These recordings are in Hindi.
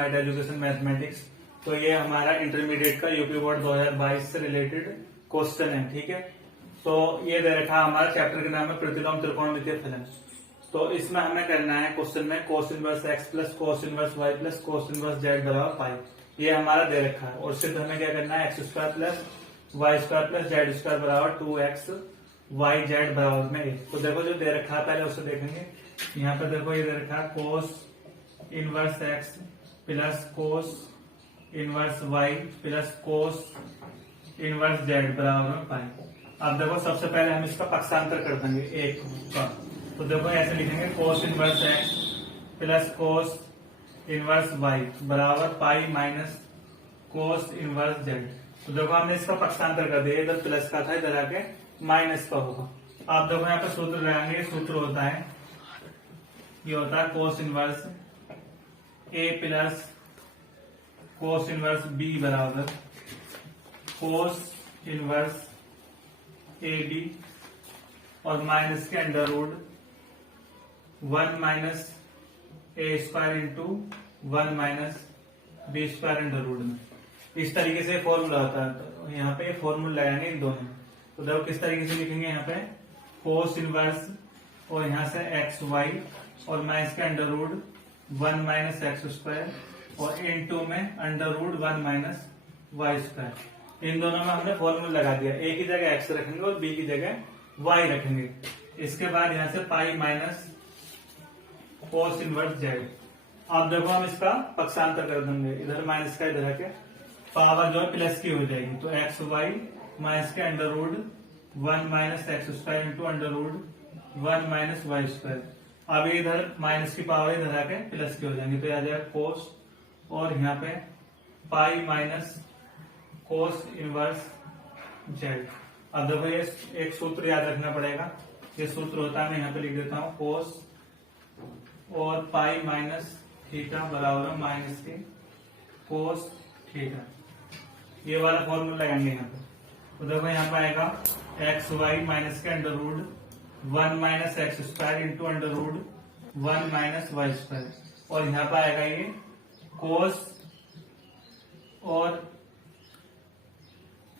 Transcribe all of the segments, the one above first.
Smart education mathematics. तो ये हमारा इंटरमीडिएट का यूपी बोर्ड 2022 से रिलेटेड क्वेश्चन है, ठीक है। तो ये दे रखा हमारा चैप्टर का नाम है प्रतिलोम त्रिकोणमितीय फलन। तो इसमें हमें करना है क्वेश्चन में cos inverse x plus cos inverse y plus cos inverse z बराबर पाई। ये हमारा दे रखा है और सिर्फ हमें क्या करना है x square plus y square plus z square बराबर 2x वाई जेड बराबर में 1। तो देखो जो दे रखा है पहले उससे देखेंगे। यहाँ पे देखो ये दे रखा है cos inverse x plus cos inverse y plus cos inverse z बराबर में पाई। अब देखो सबसे पहले हम इसका पक्षांतर कर देंगे एक का। तो देखो ऐसे लिखेंगे cos inverse x plus cos inverse y बराबर pi minus cos inverse z. तो देखो हमने इसका पक्षांतर कर दिया, इधर प्लस का था इधर आके माइनस का होगा। आप देखो यहाँ पे सूत्र लगाएंगे, सूत्र होता है ये होता है cos inverse a plus cos inverse b बराबर कोस इनवर्स ए बी और माइनस के under root 1 minus a square into 1 minus b square under root में। इस तरीके से फॉर्मूला होता है। तो यहाँ पे फॉर्मूला लगाएंगे इन दोनों। तो देखो किस तरीके से लिखेंगे, यहाँ पे कोस इनवर्स और यहाँ से एक्स वाई और माइनस के under root 1 minus x square और इन टू में under root 1 minus y square. इन दोनों में हमने फॉर्मूला लगा दिया। ए की जगह एक्स रखेंगे और बी की जगह वाई रखेंगे। इसके बाद यहाँ से पाई माइनस कोस इनवर्स जेड। अब देखो हम इसका पक्षांतर कर देंगे, इधर माइनस का इधर के पावर जो है प्लस की हो जाएगी। तो एक्स वाई माइनस के under root 1 minus x square into under root 1 minus y square. अब इधर माइनस की पावर इधर आके प्लस की हो जाएंगी। तो आ जाएगा कोस और यहाँ पे पाई माइनस कोस इनवर्स जेड। अब देखो ये एक सूत्र याद रखना पड़ेगा। ये सूत्र होता है, मैं यहाँ पे लिख देता हूँ कोस और पाई माइनस थीटा बराबर माइनस के कोस थीटा। ये वाला फॉर्मूला लगाएंगे यहाँ पे। तो देखो यहाँ पे आएगा एक्स वाई माइनस के under root 1 minus x square into under root 1 minus y square और यहाँ पे आएगा ये कोस और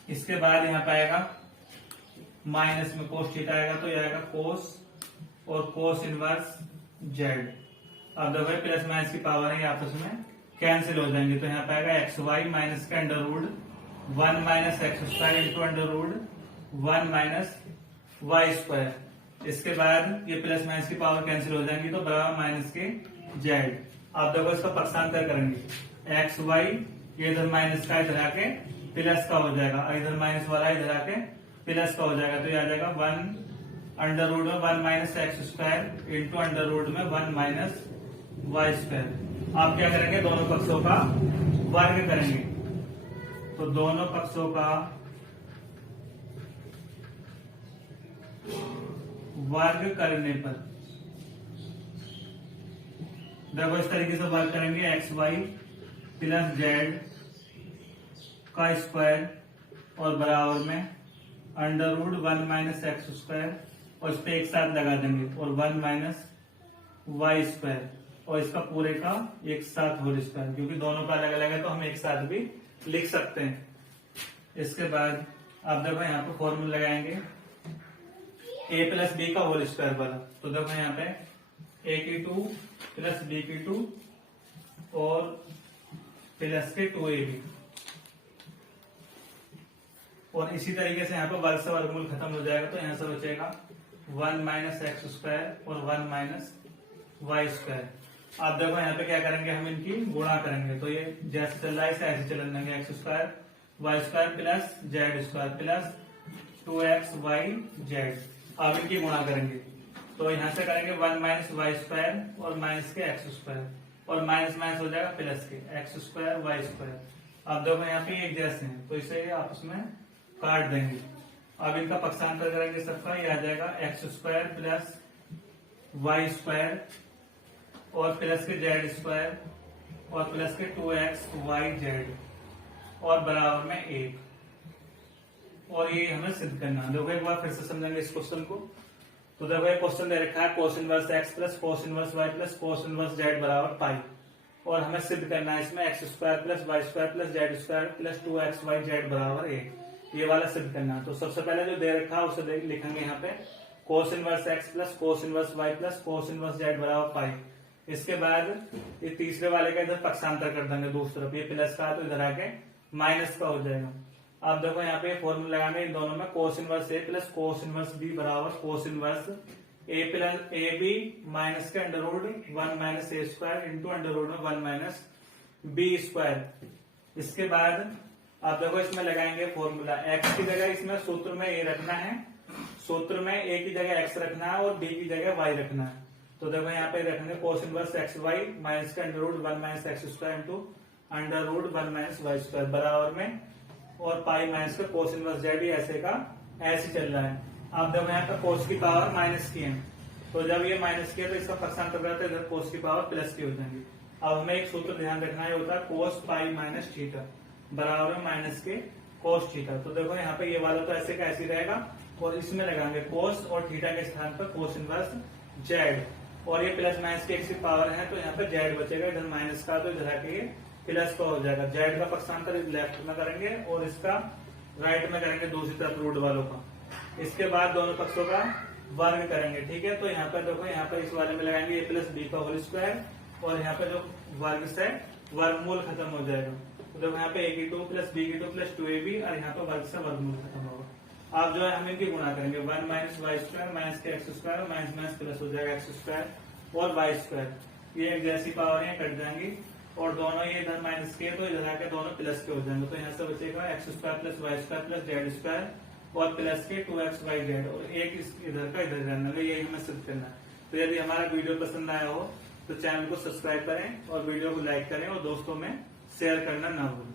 इसके बाद यहाँ पे आएगा माइनस में कोस थीटा आएगा। तो ये आएगा कोस और कोस इनवर्स जेड। अब देखो प्लस माइनस की पावर है आपस में कैंसिल हो जाएंगे। तो यहाँ पे आएगा एक्स वाई माइनस के under root 1 minus x square into under root 1 minus y square. इसके बाद ये प्लस माइनस की पावर कैंसिल हो जाएंगी तो बराबर माइनस के जेड। आप देखो इसका पक्षांतर करेंगे एक्स वाई, ये इधर माइनस का इधर आके प्लस का हो जाएगा और इधर माइनस वाला इधर आके प्लस का हो जाएगा। तो ये आ जाएगा 1 अंडर रूट में 1 minus x square into under root में 1 माइनस वाई स्क्वायर। आप क्या करेंगे, दोनों पक्षों का वर्ग करेंगे। तो दोनों पक्षों का वर्ग करने पर देखो इस तरीके से वर्ग करेंगे एक्स वाई प्लस जेड का स्क्वायर और बराबर में under root 1 minus x square और इस पे एक साथ लगा देंगे और 1 माइनस वाई स्क्वायर और इसका पूरे का एक साथ होल स्क्वायर। क्योंकि दोनों का अलग अलग है तो हम एक साथ भी लिख सकते हैं। इसके बाद आप देखो यहाँ पे फॉर्मूला लगाएंगे a प्लस बी का होल स्क्वायर वाला। तो देखो यहाँ पे a की 2 प्लस b की 2 और प्लस के 2ab और इसी तरीके से यहाँ पे वर्ग से वर्गमूल खत्म हो जाएगा। तो यहाँ से बचेगा 1 माइनस एक्स स्क्वायर और 1 माइनस वाई स्क्वायर। आप देखो यहाँ पे क्या करेंगे, हम इनकी गुणा करेंगे। तो ये जैसे चल रहा है ऐसे चलन देंगे x square y square plus z square plus 2x y z. अब इनकी गुणा करेंगे तो यहाँ से करेंगे 1 माइनस वाई स्क्वायर और माइनस के एक्स स्क्वायर और माइनस माइनस हो जाएगा प्लस के एक्स स्क्वायर वाई स्क्वायर। अब देखो यहाँ पे एक जैसे हैं तो इसे आपस में काट देंगे। अब इनका पक्षांतर करेंगे सबका, ये आ जाएगा x square plus y square और प्लस के जेड स्क्वायर और प्लस के 2x वाई जेड और बराबर में 1। और ये हमें सिद्ध करना है। देखो एक बार फिर से समझेंगे इस क्वेश्चन को। तो देखो ये क्वेश्चन दे रखा है cos inverse x plus cos inverse y plus cos inverse z बराबर पाई और हमें सिद्ध करना है इसमें x square plus y square plus z square plus 2xyz बराबर 1, ये वाला सिद्ध करना है। तो सबसे पहले जो दे रखा है उसे लिखेंगे यहाँ पे cos inverse x plus cos inverse y plus cos inverse z बराबर पाई। इसके बाद ये तीसरे वाले का इधर पक्षांतर कर देंगे दूसरी तरफ, ये प्लस का तो इधर आके माइनस का हो जाएगा। अब देखो यहाँ पे फॉर्मूला लगाने इन दोनों में cos inverse a plus cos inverse b बराबर cos inverse a plus a b minus के under root 1 minus a square into under root में 1 माइनस बी स्क्वायर। इसके बाद अब देखो इसमें लगाएंगे फॉर्मूला, एक्स की जगह इसमें सूत्र में ए रखना है, सूत्र में ए की जगह एक्स रखना है और बी की जगह वाई रखना है। तो देखो यहाँ पे रखेंगे cos inverse x y minus के under root 1 minus x square into under root 1 minus y square बराबर में और पाई माइनस का कोस इनवर्स जेड ऐसे का ऐसे चल रहा है। अब देखो यहाँ पे कोस की पावर माइनस की है, तो जब ये माइनस किया तो इसका पक्षांतर करते हैं, इधर कोस की पावर प्लस की हो जाएंगी। अब हमें एक सूत्र ध्यान रखना है, होता है कोस पाई माइनस थीटा बराबर में माइनस के कोस थीटा। तो देखो यहाँ पे ये वाला तो ऐसे का ऐसे रहेगा और इसमें लगाएंगे कोस और थीटा के स्थान पर कोस इनवर्स जेड, और ये प्लस माइनस की एक सी पावर है तो यहाँ पे जेड बचेगा, इधर माइनस का तो इधर आके प्लस का हो जाएगा। जेड का पक्षांतर लेफ्ट में करेंगे और इसका राइट में करेंगे दूसरी तरफ रूट वालों का। इसके बाद दोनों पक्षों का वर्ग करेंगे, ठीक है। तो यहाँ पे देखो यहाँ पे इस वाले में लगाएंगे ए प्लस बी का होल स्क्वायर और यहाँ पे जो वर्ग से वर्गमूल खत्म हो जाएगा। तो देखो यहाँ पे ए की 2 प्लस बी की 2 प्लस 2ab और यहाँ पे वर्ग से वर्गमूल खत्म होगा। अब जो है हम इनकी गुणा करेंगे 1 माइनस वाई स्क्वायर माइनस के x square minus minus plus हो जाएगा एक्स स्क्वायर और वाई स्क्वायर, ये एक जैसी पावर है कट जाएंगी और दोनों ये इधर माइनस के तो इधर आके दोनों प्लस के हो जाएंगे। तो यहाँ से बचेगा x square plus y square plus z square और प्लस के 2xyz और एक इधर का इधर रहना, यही हमें सिद्ध करना है। तो यदि हमारा वीडियो पसंद आया हो तो चैनल को सब्सक्राइब करें और वीडियो को लाइक करें और दोस्तों में शेयर करना ना भूलें।